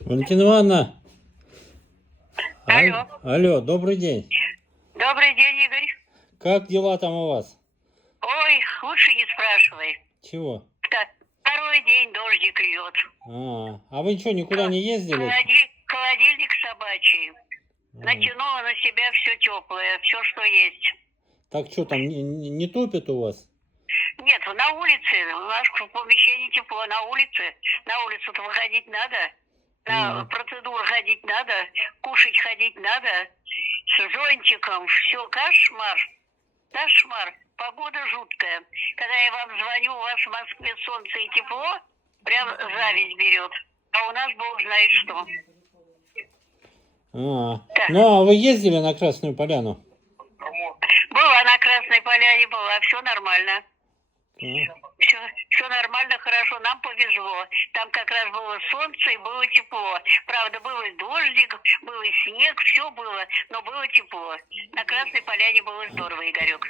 Валентина Ивановна, Алло. алло, добрый день. Добрый день, Игорь. Как дела там у вас? Ой, лучше не спрашивай. Чего? Второй день дождик льет. А вы ничего, никуда не ездили? Холодильник собачий. Натянула на себя все теплое, все, что есть. Так что там, не топит у вас? Нет, на улице. У нас в помещении тепло. На улицу-то выходить надо. На процедуру ходить надо. Кушать ходить надо. С зонтиком. Все, кошмар. Кошмар. Погода жуткая. Когда я вам звоню, у вас в Москве солнце и тепло, прям зависть берет. А у нас бог знает что. Ну, а вы ездили на Красную Поляну? Была на Красной Поляне, была. Все нормально. Все нормально, хорошо, нам повезло. Там как раз было солнце и было тепло. Правда, был и дождик, был и снег, все было, но было тепло. На Красной Поляне было здорово, Игорек.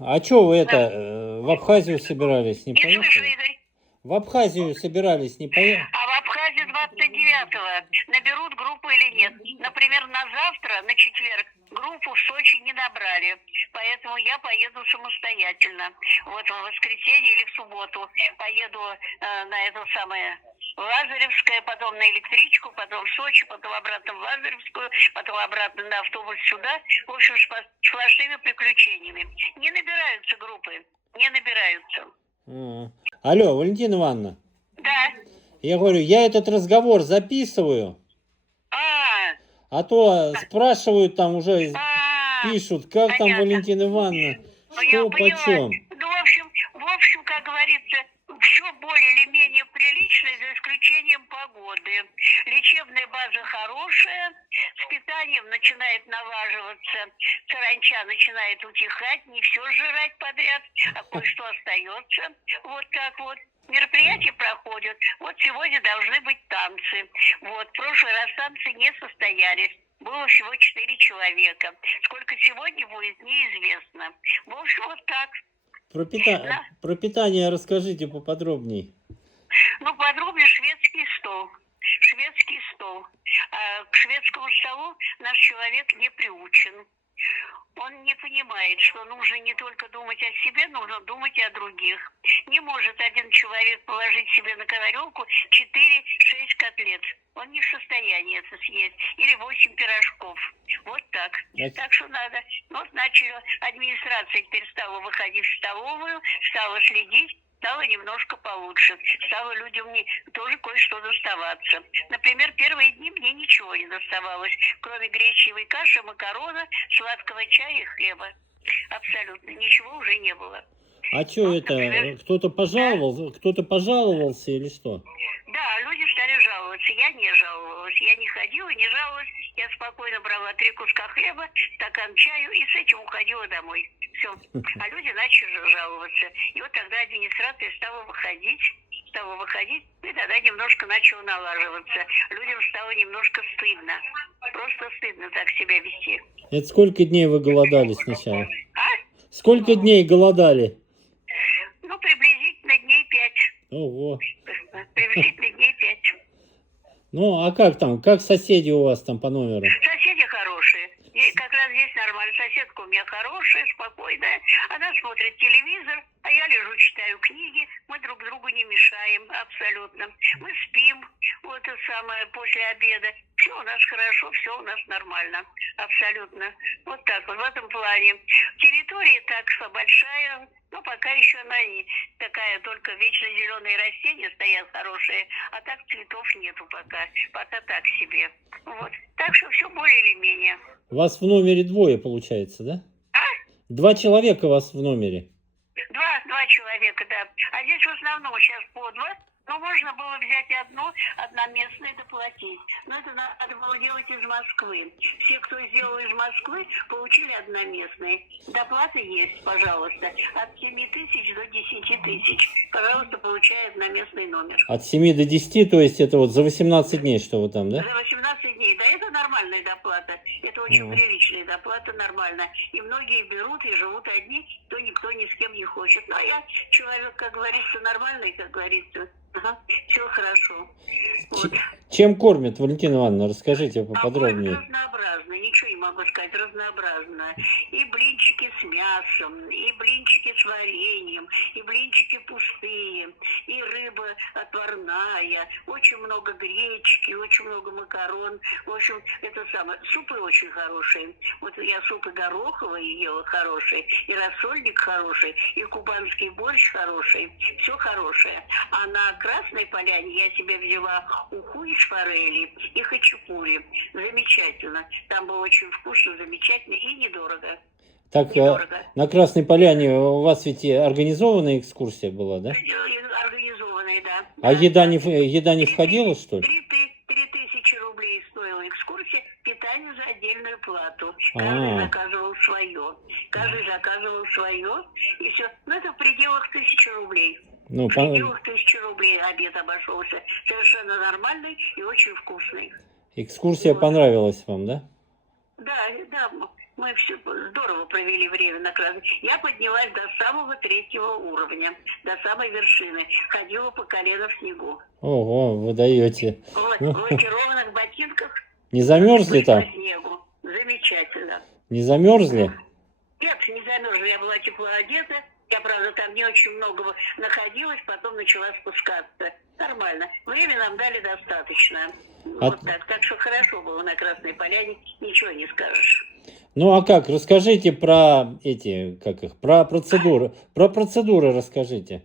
А что вы в Абхазию собирались, не поехали? Не слышу, Игорь. В Абхазию собирались, не поехали? А в Абхазию 29-го наберут группу или нет? Например, на завтра, на четверг, группу в Сочи не набрали. Поэтому я поеду самостоятельно. Вот в воскресенье или в субботу поеду на это самое Лазаревское, потом на электричку, потом в Сочи, потом обратно в Лазаревскую, потом обратно на автобус сюда. В общем, с сплошными приключениями. Не набираются группы, не набираются. Алло, Валентина Ивановна. Да. Я говорю, я этот разговор записываю. А то спрашивают там уже, пишут, как там Валентина Ивановна, что почем. Ну, в общем, как говорится, все более или менее прилично, за исключением погоды. Лечебная база хорошая, с питанием начинает налаживаться, саранча начинает утихать, не все жрать подряд, а кое-что остается. Вот так вот. Мероприятия проходят. Вот сегодня должны быть танцы. Вот, в прошлый раз танцы не состоялись. Было всего 4 человека. Сколько сегодня будет, неизвестно. В общем, вот так. Про питание расскажите поподробнее. Ну, подробнее шведский стол. Шведский стол. К шведскому столу наш человек не приучен. Он не понимает, что нужно не только думать о себе, нужно думать и о других. Не может один человек положить себе на тарелку 4-6 котлет. Он не в состоянии это съесть. Или 8 пирожков. Вот так. Так что надо. Вот начали, администрация теперь стала выходить в столовую, стала следить. Стало немножко получше. Стало людям тоже кое-что доставаться. Например, первые дни мне ничего не доставалось, кроме гречневой каши, макарона, сладкого чая и хлеба. Абсолютно. Ничего уже не было. А что это? Кто-то пожаловался или что? Да, люди стали жаловаться. Я не жаловалась. Я не ходила, не жаловалась. Я спокойно брала 3 куска хлеба, стакан чаю и с этим уходила домой. Все. А люди начали жаловаться. И вот тогда администрация стала выходить, и тогда немножко начало налаживаться. Людям стало немножко стыдно. Просто стыдно так себя вести. Это сколько дней вы голодали сначала? Сколько дней голодали? Ну, приблизительно дней 5. Ого. Приблизительно дней 5. Ну, а как там? Как соседи у вас там по номеру? Соседи хорошие. И как раз здесь нормально. Соседка у меня хорошая, спокойная. Она смотрит телевизор, а я лежу, читаю книги. Мы друг другу не мешаем абсолютно. Мы спим, вот это самое, после обеда. Все у нас хорошо, все у нас нормально. Абсолютно. Вот так вот, в этом плане. Территория так большая, но пока еще она не такая, только вечно зеленые растения стоят хорошие, а так цветов нету пока. Пока так себе. Вот. Так что все более или менее. Вас в номере 2, получается, да? 2 человека у вас в номере. Два человека, да. А здесь в основном сейчас по 2. Но можно было взять одноместное доплатить. Но это надо было делать из Москвы. Все, кто сделал из Москвы, получили одноместные. Доплата есть, пожалуйста. От 7 тысяч до 10 тысяч. Пожалуйста, получай одноместный номер. От 7 до 10, то есть это вот за 18 дней, что вы там, да? За 18 дней. Да, это нормальная доплата. Это очень приличная доплата, нормально. И многие берут и живут одни, то никто ни с кем не хочет. Но я человек, как говорится, нормальный, как говорится. Ага, все хорошо. Вот. Чем кормят, Валентина Ивановна? Расскажите А кормят поподробнее. разнообразно, ничего не могу сказать, разнообразно. И блинчики с мясом, и блинчики с вареньем, и блинчики пустые, и рыба отварная, очень много гречки, очень много макарон. В общем, это самое. Супы очень хорошие. Вот я супы гороховые ела хорошие, и рассольник хороший, и кубанский борщ хороший. Все хорошее. А на Красной Поляне я себе взяла уху из форели и хачапури. Замечательно. Там было очень вкусно, замечательно и недорого. Так, Недорого. на Красной Поляне у вас ведь и организованная экскурсия была, да? Организованные, да. А Да. еда не входила, что ли? 3000 рублей стоила экскурсия, питание за отдельную плату. А. Каждый заказывал свое. Каждый заказывал свое, и все. Ну, это в пределах 1000 рублей. Ну, В пределах 1000 рублей обед обошелся. Совершенно нормальный и очень вкусный. экскурсия понравилась вам, да? Да, да, мы все здорово провели время на Красной. Я поднялась до самого 3-го уровня, до самой вершины. Ходила по колено в снегу. Ого, вы даете. В лакированных ботинках. Не замерзли там? По снегу. Замечательно. Не замерзли? Нет, не замерзла. Я была тепло одета. Я, правда, там не очень много находилась, потом начала спускаться. Нормально. Время нам дали достаточно. Вот так. Так что хорошо было на Красной Поляне, ничего не скажешь. Ну а как? Расскажите про эти, про процедуры. Про процедуры расскажите.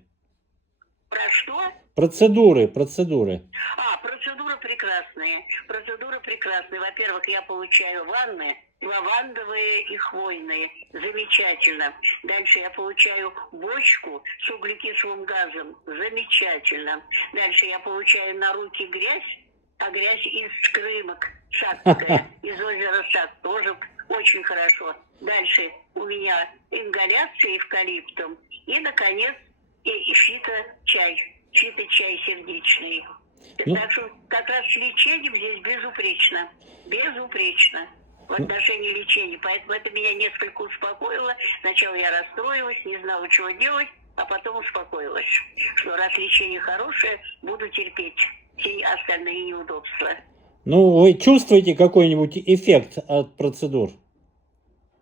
Про что? Процедуры. Процедуры прекрасные. Процедуры прекрасные. Во-первых, я получаю ванны, лавандовые и хвойные. Замечательно. Дальше я получаю бочку с углекислым газом. Замечательно. Дальше я получаю на руки грязь, а грязь из Крымок, Шацкая, из озера Шак, тоже очень хорошо. Дальше у меня ингаляция эвкалиптом и, наконец, и фито-чай сердечный. Так что как раз с лечением здесь безупречно. Безупречно. В отношении лечения. Поэтому это меня несколько успокоило. Сначала я расстроилась, не знала, чего делать, а потом успокоилась. Что раз лечение хорошее, буду терпеть все остальные неудобства. Ну, вы чувствуете какой-нибудь эффект от процедур?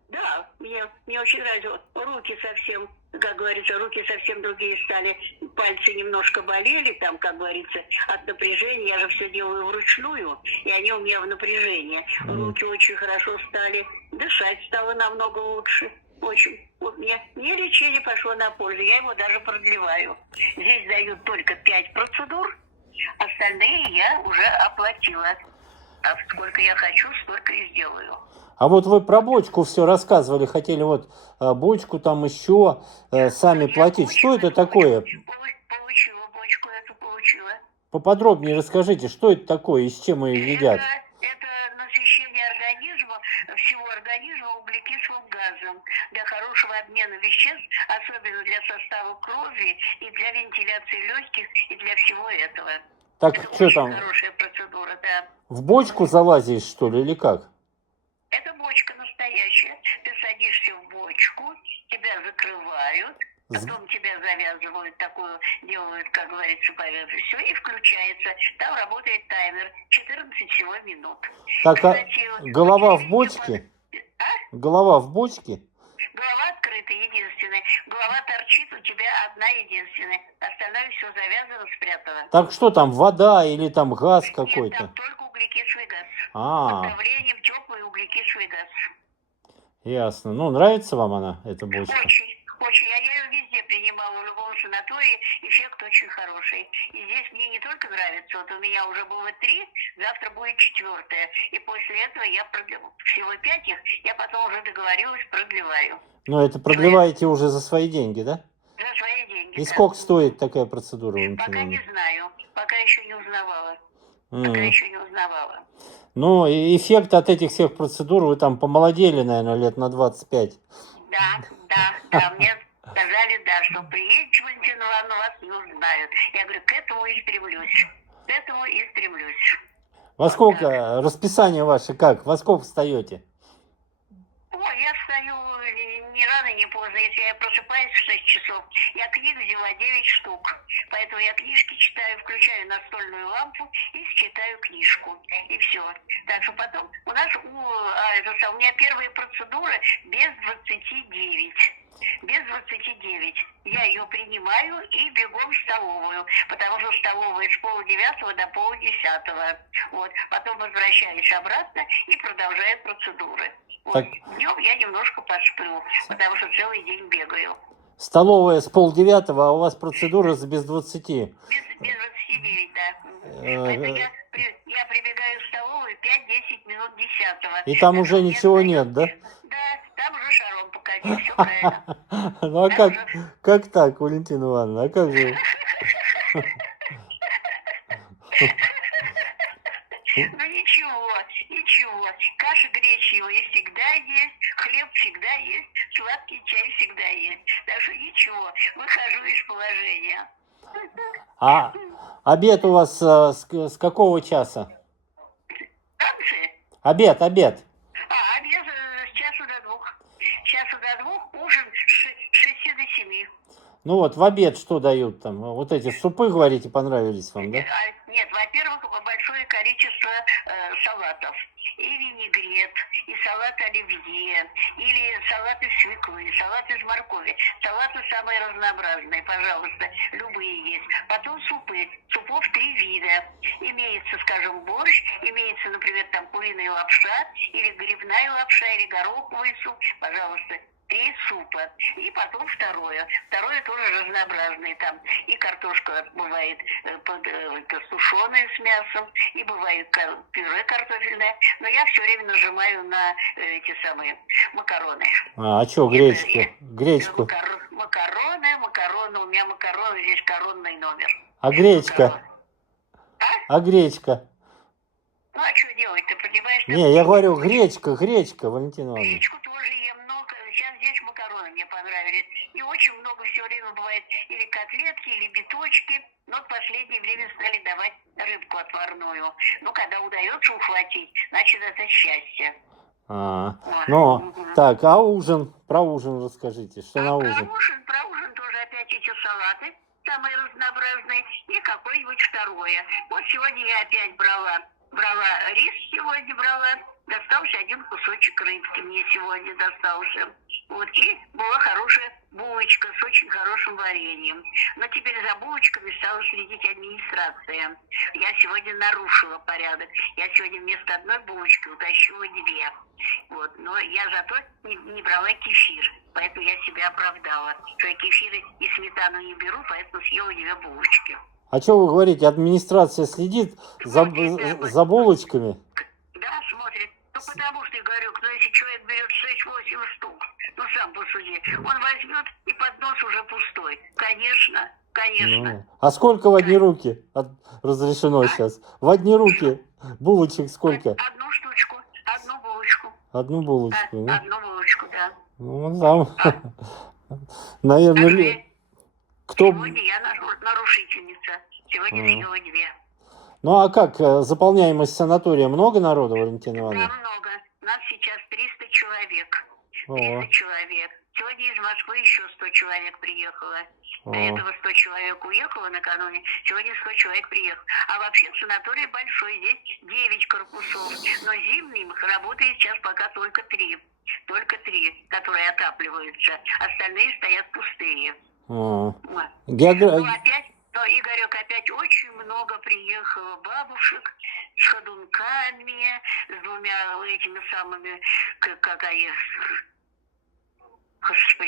Да, мне очень нравится. Руки совсем, как говорится, руки совсем другие стали. Пальцы немножко болели, там, как говорится, от напряжения. Я же все делаю вручную, и они у меня в напряжении. Руки очень хорошо стали. Дышать стало намного лучше. Очень. Вот мне лечение пошло на пользу. Я его даже продлеваю. Здесь дают только 5 процедур. Остальные я уже оплатила. А сколько я хочу, столько и сделаю. А вот вы про бочку все рассказывали, хотели вот бочку там еще сами платить. Что это такое? Получила бочку, эту получила. Поподробнее расскажите, что это такое и с чем ее едят? Это насыщение организма, всего организма углекислым газом для хорошего обмена веществ, особенно для состава крови и для вентиляции легких и для всего этого. Так это что очень там? Хорошая процедура, да. В бочку залазишь, что ли, или как? Это бочка настоящая. Ты садишься в бочку, тебя закрывают, потом тебя завязывают, такую делают, как говорится, все, и включается. Там работает таймер 14 всего минут. Так, Кстати, голова в бочке? Голова в бочке? Голова открыта, единственная. Голова торчит у тебя одна единственная. Остальное все завязано, спрятано. Так что там, вода или там газ какой-то? Нет, там только углекислый газ. А. Под давлением теплый углекислый газ. Ясно. Ну, нравится вам она, эта бочка? Очень. Я ее везде принимала, в любом санатории. Эффект очень хороший. И здесь мне не только нравится. Вот у меня уже было 3, завтра будет 4. И после этого я продлеваю. Всего 5 их, я потом уже договорилась, продлеваю. Ну, это продлеваете уже за свои деньги, да? За свои деньги. И сколько стоит такая процедура? Пока не знаю. Пока еще не узнавала. Пока еще не узнавала. Ну, и эффект от этих всех процедур, вы там помолодели, наверное, лет на 25. Да. Мне сказали, да, что приедете, Валентина Ивановна, вас не узнают. Я говорю, к этому и стремлюсь. Во сколько, расписание ваше как? Во сколько встаете? Ой, я встаю ни рано, ни поздно. Если я просыпаюсь в 6 часов. Я книг взяла 9 штук. Поэтому я книжки читаю, включаю настольную лампу и читаю книжку. И все. Так что потом у нас у меня первые процедуры без 29. Без 29. Я ее принимаю и бегом в столовую, потому что столовая с 8:30 до 9:30. Вот. Потом возвращаюсь обратно и продолжаю процедуры. Вот. Так. Днем я немножко посплю, потому что целый день бегаю. Столовая с 8:30, а у вас процедура без 20. Без 29, да. Поэтому я прибегаю в столовую 5-10 минут 10. И там уже ничего нет, да? Да, там уже шаром покати, все правильно. Ну а как так, Валентина Ивановна, а как же? Ну ничего. Каша гречневая всегда есть, хлеб всегда есть, сладкий чай всегда есть. Так что ничего, выхожу из положения. А обед у вас с какого часа? Танцы? Обед. Обед с часу до 2. С часу до 2, ужин с 6 до 7. Ну вот, в обед что дают там? Вот эти супы, говорите, понравились вам, да? Нет, во-первых, большое количество салатов. И винегрет, и салат оливье, или салат из свеклы, салат из моркови. Салаты самые разнообразные, пожалуйста, любые есть. Потом супы. Супов 3 вида. Имеется, скажем, борщ, имеется, например, там куриная лапша, или грибная лапша, или гороховый суп. Пожалуйста, 3 супа. И потом второе. Второе тоже разнообразное. Там и картошка бывает сушеная с мясом, и бывает пюре картофельное. Но я все время нажимаю на эти самые макароны. А что, гречку? Макароны. У меня макароны, здесь коронный номер. А гречка? А гречка? Ну, а что делать, ты понимаешь? Не, я говорю, гречка, Валентина Ивановна. Гречку тоже ем много. Сейчас здесь макароны мне понравились. И очень много все время бывает или котлетки, или биточки. Но в последнее время стали давать рыбку отварную. Ну, когда удается ухватить, значит, это счастье. Ну, так, а ужин? Про ужин расскажите, что на ужин? Про ужин тоже опять эти салаты, самые разнообразные, и какое-нибудь второе. Вот сегодня я опять брала рис, достался один кусочек рыбки мне сегодня достался. Вот, и была хорошая булочка с очень хорошим вареньем. Но теперь за булочками стала следить администрация. Я сегодня нарушила порядок. Я сегодня вместо одной булочки утащила 2. Вот, но я зато не брала кефир. Поэтому я себя оправдала. Что я кефиры и сметану не беру, поэтому съела 2 булочки. А что вы говорите, администрация следит за булочками? Да, смотрит. Ну, потому что, я говорю, если человек берет 6-8 штук, ну, сам посуди, он возьмет, и поднос уже пустой. Конечно. Ну, а сколько в одни руки разрешено сейчас? В одни руки булочек сколько? Одну штучку, одну булочку. Одну булочку, да? Одну булочку, да. Ну, там, наверное, кто... Сегодня я нарушительница. Сегодня съела 2. Ну, а как, заполняемость санатория? Много народу, Валентина Ивановна? Да, много. У нас сейчас 300 человек. 300 человек. Сегодня из Москвы еще 100 человек приехало. До этого 100 человек уехало накануне, сегодня 100 человек приехало. А вообще санаторий большой, здесь 9 корпусов. Но зимний работает сейчас пока только 3. Только 3, которые отапливаются. Остальные стоят пустые. Игорек, опять очень много приехало бабушек с ходунками, с 2 этими самыми,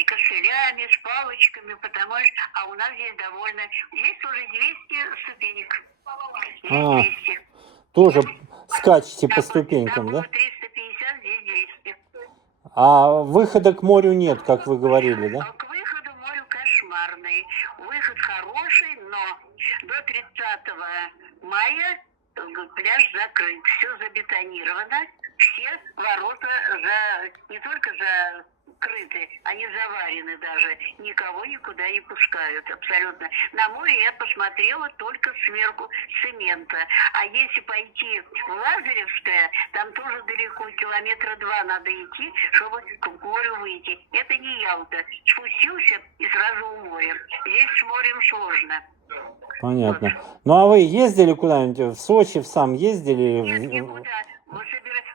костылями, с палочками, потому что, а у нас здесь довольно, здесь тоже 200 ступенек. Здесь 200. Тоже скачете по ступенькам, да? 350, здесь 200. А выхода к морю нет, как вы говорили, да? К выходу к морю кошмарный. Выход хороший, но до 30 мая пляж закрыт. Все забетонировано. Все ворота не только крыты, они заварены даже. Никого никуда не пускают абсолютно. На море я посмотрела только сверху цемента. А если пойти в Лазаревское, там тоже далеко, километра 2 надо идти, чтобы к морю выйти. Это не Ялта. Спустился и сразу у моря. Здесь с морем сложно. Понятно. Ну а вы ездили куда-нибудь? В Сочи, в сам ездили? Нет, никуда.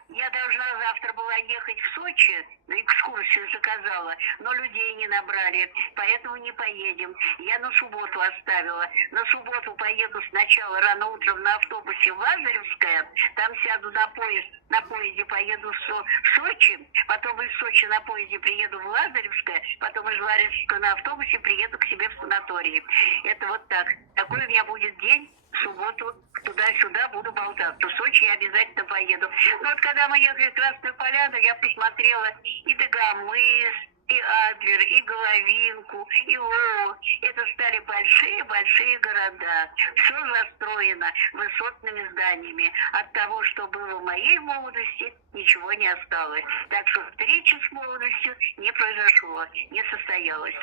Я должна завтра была ехать в Сочи, на экскурсию заказала, но людей не набрали, поэтому не поедем. Я на субботу оставила. На субботу поеду сначала рано утром на автобусе в Лазаревское, там сяду на поезд, на поезде поеду в Сочи, потом из Сочи на поезде приеду в Лазаревское, потом из Лазаревского на автобусе приеду к себе в санаторий. Это вот так. Такой у меня будет день. В субботу туда-сюда буду болтаться. В Сочи я обязательно поеду. Но вот когда мы ехали в Красную Поляну, я посмотрела и Дагомыс, и Адлер, и Головинку, и О. Это стали большие-большие города. Все застроено высотными зданиями. От того, что было в моей молодости, ничего не осталось. Так что встречи с молодостью не произошло, не состоялось.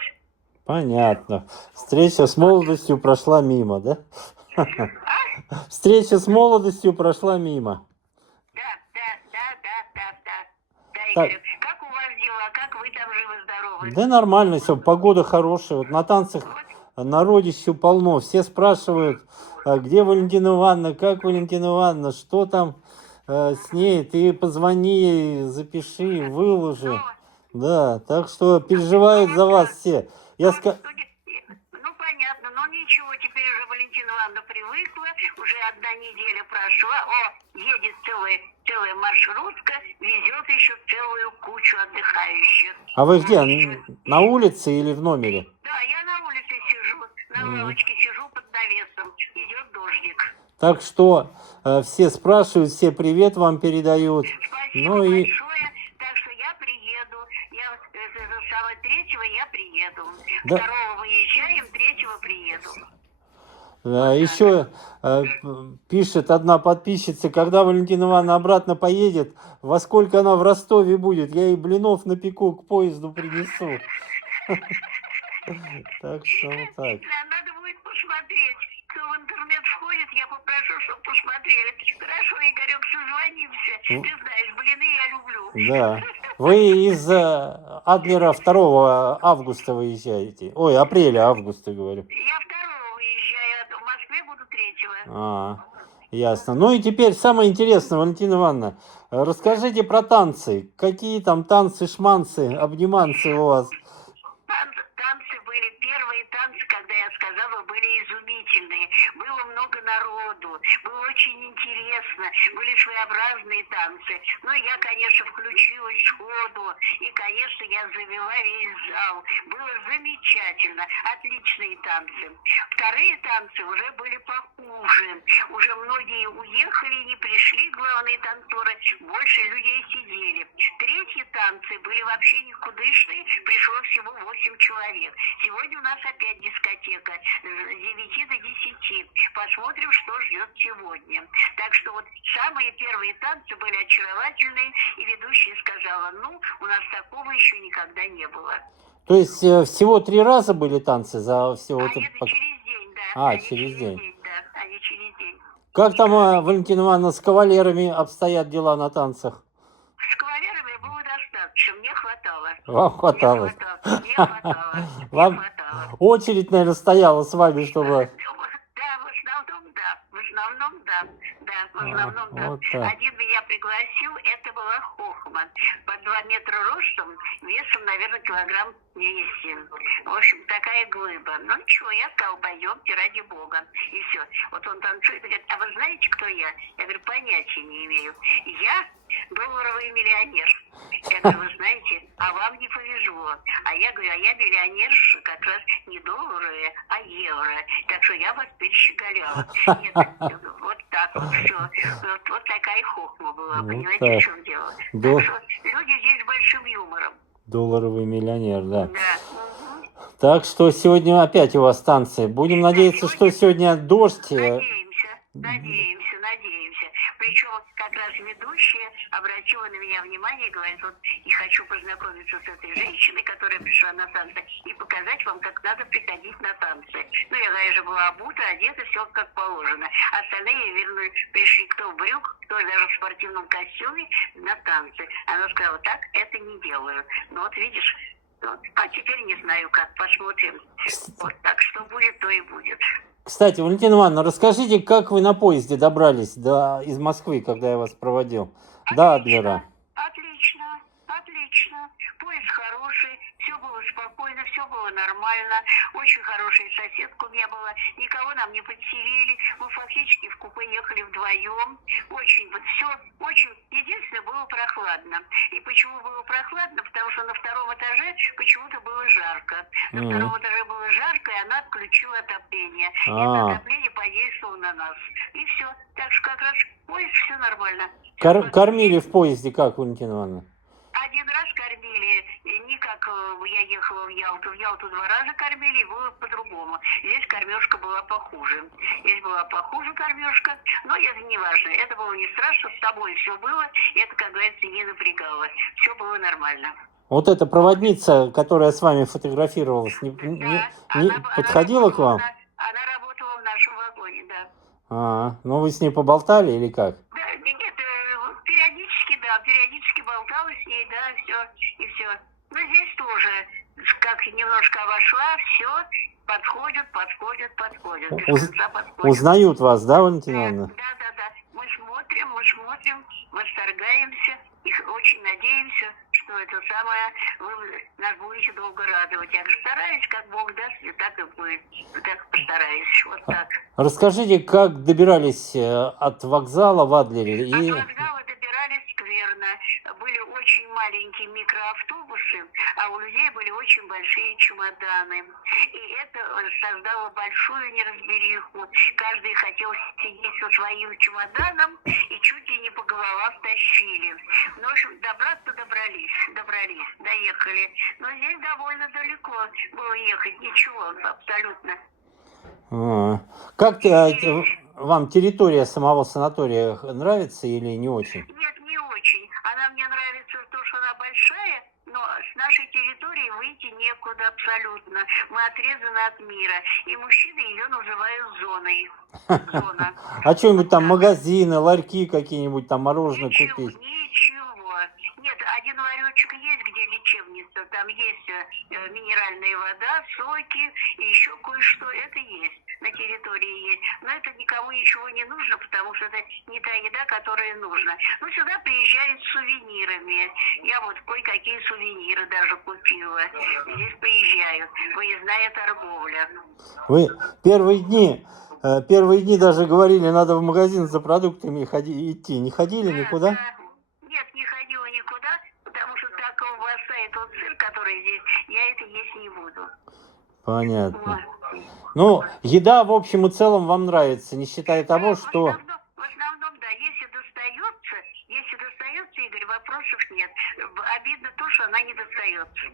Понятно. Встреча с молодостью прошла мимо, да? Встреча с молодостью прошла мимо. Да. Так. Игорь, как у вас дела? Как вы там живы-здоровы? Да нормально все, погода хорошая. Вот на танцах народищу полно. Все спрашивают, где Валентина Ивановна, как Валентина Ивановна, что там с ней. Ты позвони ей, запиши, выложи. Да, так что переживают за вас все. Ну, понятно, но ничего, теперь уже Валентина Ивановна привыкла, уже 1 неделя прошла, едет целая маршрутка, везет еще целую кучу отдыхающих. А вы где, на улице или в номере? Да, я на улице сижу, на лавочке сижу под навесом, идет дождик. Так что все спрашивают, все привет вам передают. Спасибо большое. Так что я приеду. Я 3-го я приеду. Да. 2-го выезжаем, 3-го приеду. Еще пишет одна подписчица, когда Валентина Ивановна обратно поедет, во сколько она в Ростове будет, я ей блинов напеку, к поезду принесу. Так что вот так. Надо будет посмотреть. Кто в интернет входит, я попрошу, чтобы посмотрели. Хорошо, Игорек, созвонимся. Ты знаешь, блины я люблю. Да. Вы из Адлера 2 августа выезжаете. Ой, апреля-августа, говорю. Я 2-го выезжаю, а в Москве буду 3-го. Ясно. Ну и теперь самое интересное, Валентина Ивановна, расскажите про танцы. Какие там танцы, шманцы, обниманцы у вас? Танцы были, первые танцы, когда я сказала, были изумительные. Было много народу, было очень интересно, были своеобразные танцы. Ну, я, конечно, включилась сходу, и, конечно, я завела весь зал. Было замечательно, отличные танцы. Вторые танцы уже были похуже. Уже многие уехали, не пришли главные танцоры, больше людей сидели. Третьи танцы были вообще никудышные, пришло всего 8 человек. Сегодня у нас опять дискотека с 9 до 10. Посмотрим, что ждет сегодня. Так что вот самые первые танцы были очаровательные, и ведущая сказала, ну, у нас такого еще никогда не было. То есть всего 3 раза были танцы за все это? Это через день, да. Через день. Да, они через день. Как там, Валентина Ивановна, с кавалерами обстоят дела на танцах? С кавалерами было достаточно, мне хватало. Вам хватало? Мне хватало. Вам очередь, наверное, стояла с вами, чтобы... В основном, да. Вот так. Один меня пригласил, это была Хохман. По 2 метра ростом, весом, наверное, килограмм 200. В общем, такая глыба. Ну ничего, я сказала, пойдемте, ради бога. И все. Вот он танцует, говорит, а вы знаете, кто я? Я говорю, понятия не имею. Я долларовый миллионер. Я говорю, вы знаете, а вам не повезло. А я говорю, а я миллионерша как раз не долларовые, а евро. Так что я вас перещеголяла. Нет, вот так вот все. Вот такая хохма была, Вот понимаете, так. в чем дело. Да. Так что люди здесь с большим юмором. Долларовый миллионер, да. Да. Так что сегодня опять у вас танцы. Будем надеяться, что сегодня дождь. Надеемся. познакомимся. Причем как раз ведущая обратила на меня внимание и говорит, вот, и хочу познакомиться с этой женщиной, которая пришла на танцы, и показать вам, как надо приходить на танцы. Ну, я же была обута, одета, все как положено. Остальные, верно, пришли кто в брюк, кто даже в спортивном костюме на танцы. Она сказала, так это не делаю. Ну, вот видишь, вот. А теперь не знаю как, посмотрим. Вот, так что будет, то и будет. Кстати, Валентина Ивановна, расскажите, как вы на поезде добрались из Москвы, когда я вас проводил? До Адлера. Отлично, отлично. Поезд хороший, все было спокойно, все было нормально. Очень хорошая соседка у меня была. Никого нам не подселили. Мы фактически в купе ехали вдвоем. Очень, вот все, очень. Единственное, было прохладно. И почему было прохладно? Потому что на втором этаже почему-то было жарко. На втором этаже было жарко, и она отключила отопление. И это отопление подействовало на нас. И все. Так что как раз поезд, все нормально. Кормили в поезде как, Валентина Ивановна? Один раз кормили, не как я ехала в Ялту. В Ялту 2 раза кормили, и было по-другому. Здесь кормежка была похуже. Здесь была похуже кормежка, но это не важно. Это было не страшно, с тобой все было, и это, как говорится, не напрягало. Все было нормально. Вот эта проводница, которая с вами фотографировалась, подходила к вам? Она работала в нашем вагоне, да. Ну вы с ней поболтали или как? Да, нет, периодически болтала с ней, да, все, и все. Но здесь тоже, как немножко обошла, все, подходят. Узнают вас, да, Валентина Ивановна? Да. Мы смотрим, восторгаемся и очень надеемся, что это самое, вы нас будете долго радовать. Я стараюсь, как Бог даст, и так и будет. Так постараюсь, вот так. Расскажите, как добирались от вокзала в Адлере? От вокзала добирались скверно. Были очень маленькие микроавтобусы, а у людей были очень большие чемоданы. И это создало большую неразбериху. Каждый хотел сидеть со своим чемоданом и чуть ли не по головам тащили. Ну, в общем, добраться добрались, доехали. Но здесь довольно далеко было ехать, ничего, абсолютно. Как вам территория самого санатория нравится или не очень? Нет, не очень. Она мне нравится, то, что она большая, но с нашей территории выйти некуда абсолютно. Мы отрезаны от мира. И мужчины ее называют зоной. Зона. А что-нибудь там, магазины, ларьки какие-нибудь, там мороженое купить? Ничего. Нет, один ларечек есть, где лечебница. Там есть минеральная вода, соки и еще кое-что. Это есть. На территории есть. Но это никому ничего не нужно, потому что это не та еда, которая нужна. Ну, сюда приезжают с сувенирами. Я вот кое-какие сувениры даже купила. Здесь приезжают. Выездная торговля. Вы первые дни даже говорили, надо в магазин за продуктами идти. Не ходили никуда? Да. Нет, не ходила никуда, потому что та колбаса и тот сыр, который здесь, я это есть не буду. Понятно. Ну, еда в общем и целом вам нравится, не считая того, что... В основном, да, если достается, Игорь, вопросов нет. Обидно то, что она не достается.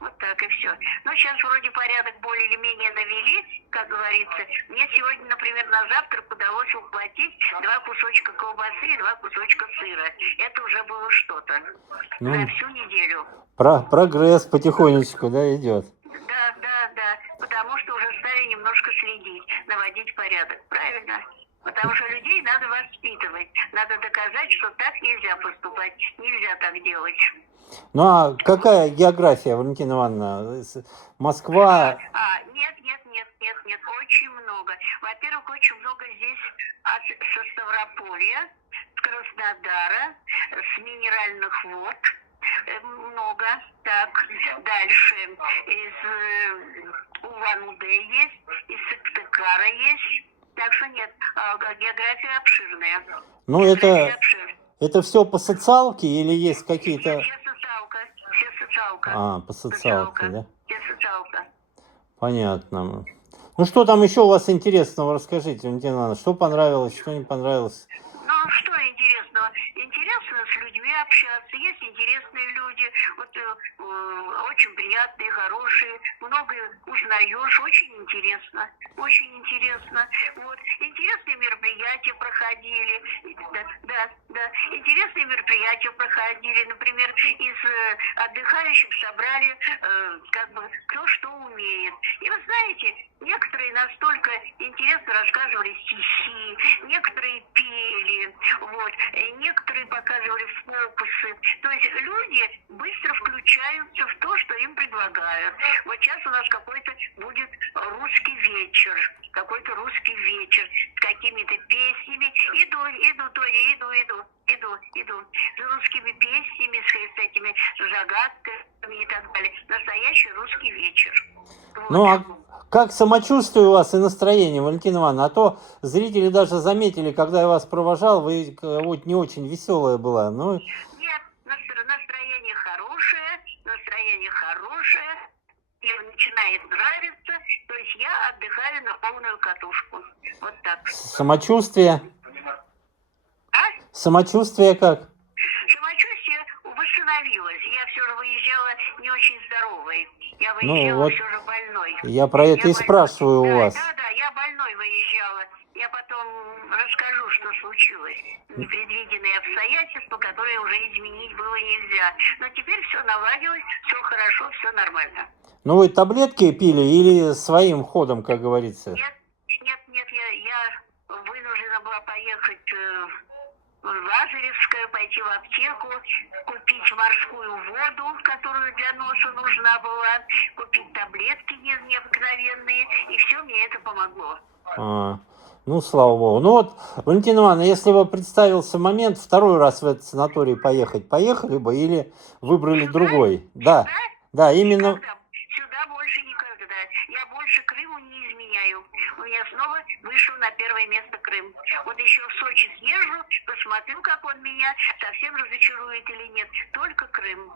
Вот так и все. Но сейчас вроде порядок более или менее навели, как говорится. Мне сегодня, например, на завтрак удалось ухватить 2 кусочка колбасы и 2 кусочка сыра. Это уже было что-то. За всю неделю. Прогресс потихонечку, да, идет. Да. Потому что уже стали немножко следить, наводить порядок. Правильно? Потому что людей надо воспитывать. Надо доказать, что так нельзя поступать. Нельзя так делать. Ну а какая география, Валентина Ивановна? Москва? Нет, очень много. Во-первых, очень много здесь со Ставрополья, с Краснодара, с минеральных вод. Много. Так, дальше. Из Улан-Удэ есть, из Сыктывкара есть. Так что нет, география обширная. Ну, это все по социалке или есть какие-то... Все социалка. По социалке, да? Все социалка. Понятно. Ну, что там еще у вас интересного, расскажите, Валентина Ивановна, что понравилось, что не понравилось? Ну, что интересного? интересно с людьми общаться. Есть интересные люди, вот, очень приятные, хорошие. Многое узнаешь, очень интересно. Очень интересно. Вот. Интересные мероприятия проходили. Да. Интересные мероприятия проходили. Например, из отдыхающих собрали как бы кто что умеет. И вы знаете, некоторые настолько интересно рассказывали стихи, некоторые пели, вот, некоторые показывали фокусы. То есть люди быстро включаются в то, что им предлагают. Вот сейчас у нас какой-то будет русский вечер, с какими-то песнями. Иду с русскими песнями, с этими загадками и так далее. Настоящий русский вечер. Вот. Ну, а как самочувствие у вас и настроение, Валентина Ивановна? А то зрители даже заметили, когда я вас провожал, вы вот не очень веселая была. Ну, Нет, настроение хорошее, и начинает нравиться, то есть я отдыхаю на полную катушку. Вот так. самочувствие? А? Самочувствие как? Самочувствие восстановилось. Я все же выезжала не очень здоровой. Я Ну, выезжала вот все же больной. я про это и спрашиваю у вас. Да, я больной выезжала. Я потом расскажу, что случилось. Непредвиденные обстоятельства, которые уже изменить было нельзя. Но теперь все наладилось, все хорошо, все нормально. Ну, вы таблетки пили или своим ходом, как говорится? Нет, я вынуждена была поехать в Лазаревское, пойти в аптеку, купить морскую воду, которую для носа нужна была, купить таблетки необыкновенные, и все мне это помогло. Ну, слава богу. Ну вот, Валентина Ивановна, если бы представился момент второй раз в этот санаторий поехали бы или выбрали другой? Да, именно. Сюда больше никогда. Я больше Крыму не изменяю. У меня снова вышел на первое место Крым. Вот еще в Сочи съезжу, посмотрю, как он меня совсем разочарует или нет. Только Крым.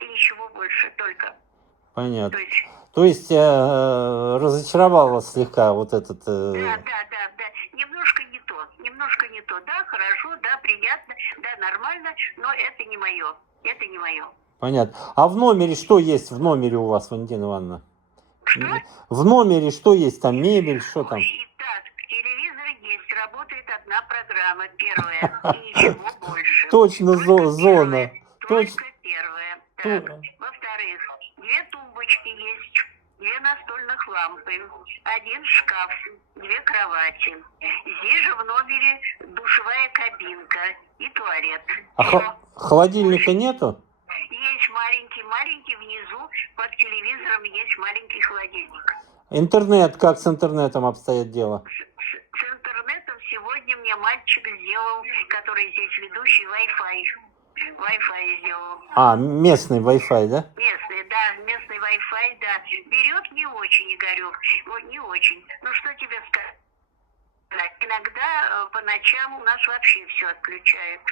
И ничего больше, только. Понятно. То есть разочаровал вас слегка вот этот... Да. Немножко не то. Да, хорошо, да, приятно, да, нормально, но это не мое. Понятно. А в номере что есть в номере у вас, Валентина Ивановна? Что? В номере что есть там, мебель, что там? Итак, телевизор есть, работает одна программа, первая, и ничего больше. Точно, зона. Только первая. Так. Во-вторых, 2 тумбочки есть, 2 настольных лампы, 1 шкаф, 2 кровати. Здесь же в номере душевая кабинка и туалет. А холодильника нету? Есть маленький внизу, под телевизором есть маленький холодильник. Интернет, как с интернетом обстоит дело? С интернетом сегодня мне мальчик сделал, который здесь ведущий, Wi-Fi сделал. Местный Wi-Fi, да? Местный Wi-Fi, да. Берет не очень, Игорек, вот не очень. Ну что тебе сказать? Иногда по ночам у нас вообще все отключают.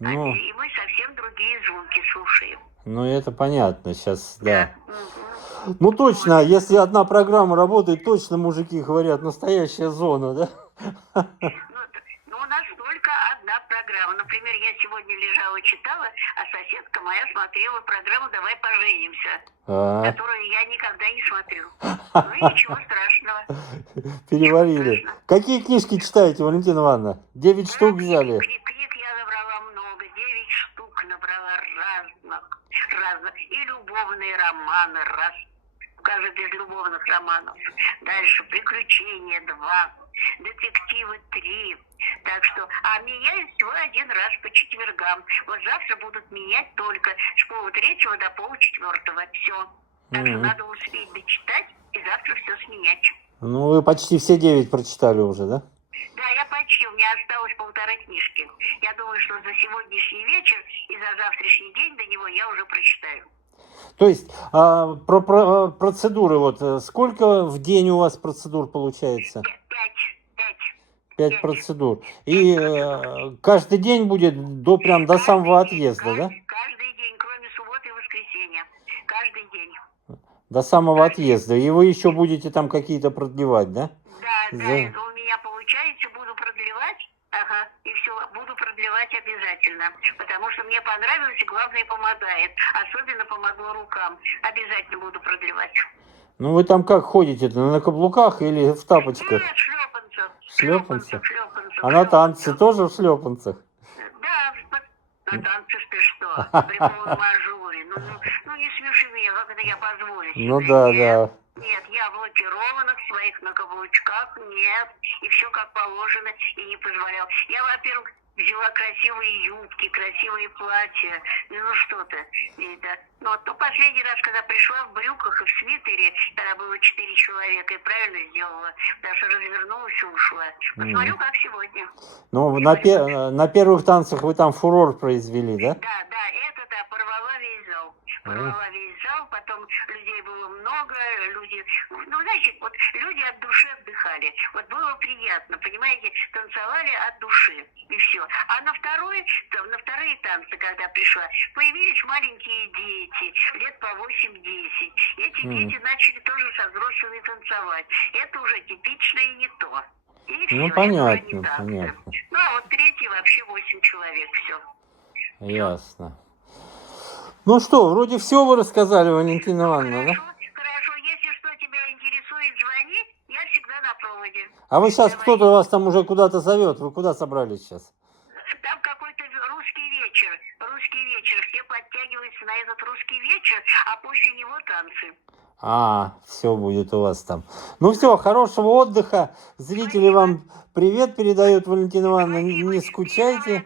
Ну, И мы совсем другие звуки слушаем. Ну, это понятно сейчас, да. Угу. Ну, точно, если одна программа работает, точно мужики говорят, настоящая зона, да? Ну, у нас только одна программа. Например, я сегодня лежала, читала, а соседка моя смотрела программу «Давай поженимся», которую я никогда не смотрю. Ну и ничего страшного. Переварили. Какие книжки читаете, Валентина Ивановна? 9 штук взяли? Книг я набрала много, 9 штук набрала разных. И любовные романы, кажется, без любовных романов. Дальше «Приключения» 2, «Детективы» 3. Так что, меняют всего 1 раз по четвергам. Вот завтра будут менять только с 3:30 до 3:30. Все. Так что надо успеть дочитать и завтра все сменять. Ну, вы почти все 9 прочитали уже, да? Да, я почти. У меня осталось 1,5 книжки. Я думаю, что за сегодняшний вечер и за завтрашний день до него я уже прочитаю. То есть, про процедуры, вот, сколько в день у вас процедур получается? 5 процедур. И каждый день будет прям до самого отъезда, да? Каждый день, кроме субботы и воскресенья. Каждый день. До самого отъезда. И вы еще будете там какие-то продлевать, да? Да, у меня получается, буду продлевать. Ага. и все, буду продлевать обязательно, потому что мне понравилось и, главное, помогает. Особенно помогло рукам. Обязательно буду продлевать. Ну вы там как ходите? На каблуках или в тапочках? Нет, шлепанцев. Шлепанцах? Шлепанцев. А на танцы тоже в шлепанцах? Да, на танцы ты что? При полном ажуре. Ну не смеши меня, как это я позволю себе? Ну да, да. Нет, я в лакированных своих на каблучках, нет. И все как положено, и не позволял. Я, во-первых, взяла красивые юбки, красивые платья. Ну что ты. Ну, вот, последний раз, когда пришла в брюках и в свитере, когда было 4 человека, и правильно сделала. Потому что развернулась и ушла. Посмотрю, как сегодня. Ну, на первых танцах вы там фурор произвели, да? Да, это да, порвала весь зал. Порвала весь зал, потом людей было много, люди, ну, знаете, вот люди от души отдыхали. Вот было приятно, понимаете, танцевали от души, и все. А на вторые танцы, когда пришла, появились маленькие дети, лет по 8-10. Эти дети начали тоже со взрослыми танцевать. Это уже типично и не то. И Ну, всё, понятно, это уже не танцы. понятно. Ну, а вот третий вообще 8 человек, все. Ясно. Ну что, вроде все вы рассказали, Валентина Ивановна, да? Хорошо, если что тебя интересует, звони, я всегда на проводе. А вы сейчас Давай. кто-то вас там уже куда-то зовет. Вы куда собрались сейчас? Там какой-то русский вечер, все подтягиваются на этот русский вечер, а после него танцы. Все будет у вас там. Ну все, хорошего отдыха. Зрители вам привет передают, Валентина Ивановна. Не скучайте.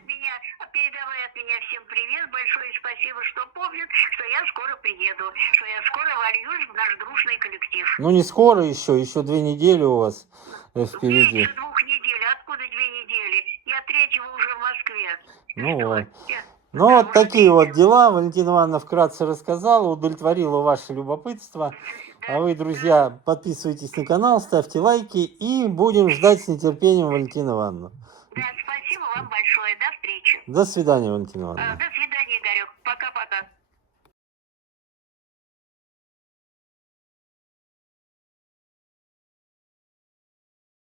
Передавай от меня всем привет, большое спасибо, что помнят, что я скоро приеду, что я скоро вольюсь в наш дружный коллектив. Ну не скоро еще 2 недели у вас впереди. Меньше 2 недель, откуда 2 недели? Я 3-го уже в Москве. Ну Что? вот. Я- Ну Да, вот уже такие 3. вот дела. Валентина Ивановна вкратце рассказала, удовлетворила ваше любопытство. Да. А вы, друзья, подписывайтесь на канал, ставьте лайки и будем ждать с нетерпением Валентину Ивановну. Да, спасибо вам большое. До встречи. До свидания, Валентина Ивановна. До свидания, Игорек. Пока-пока.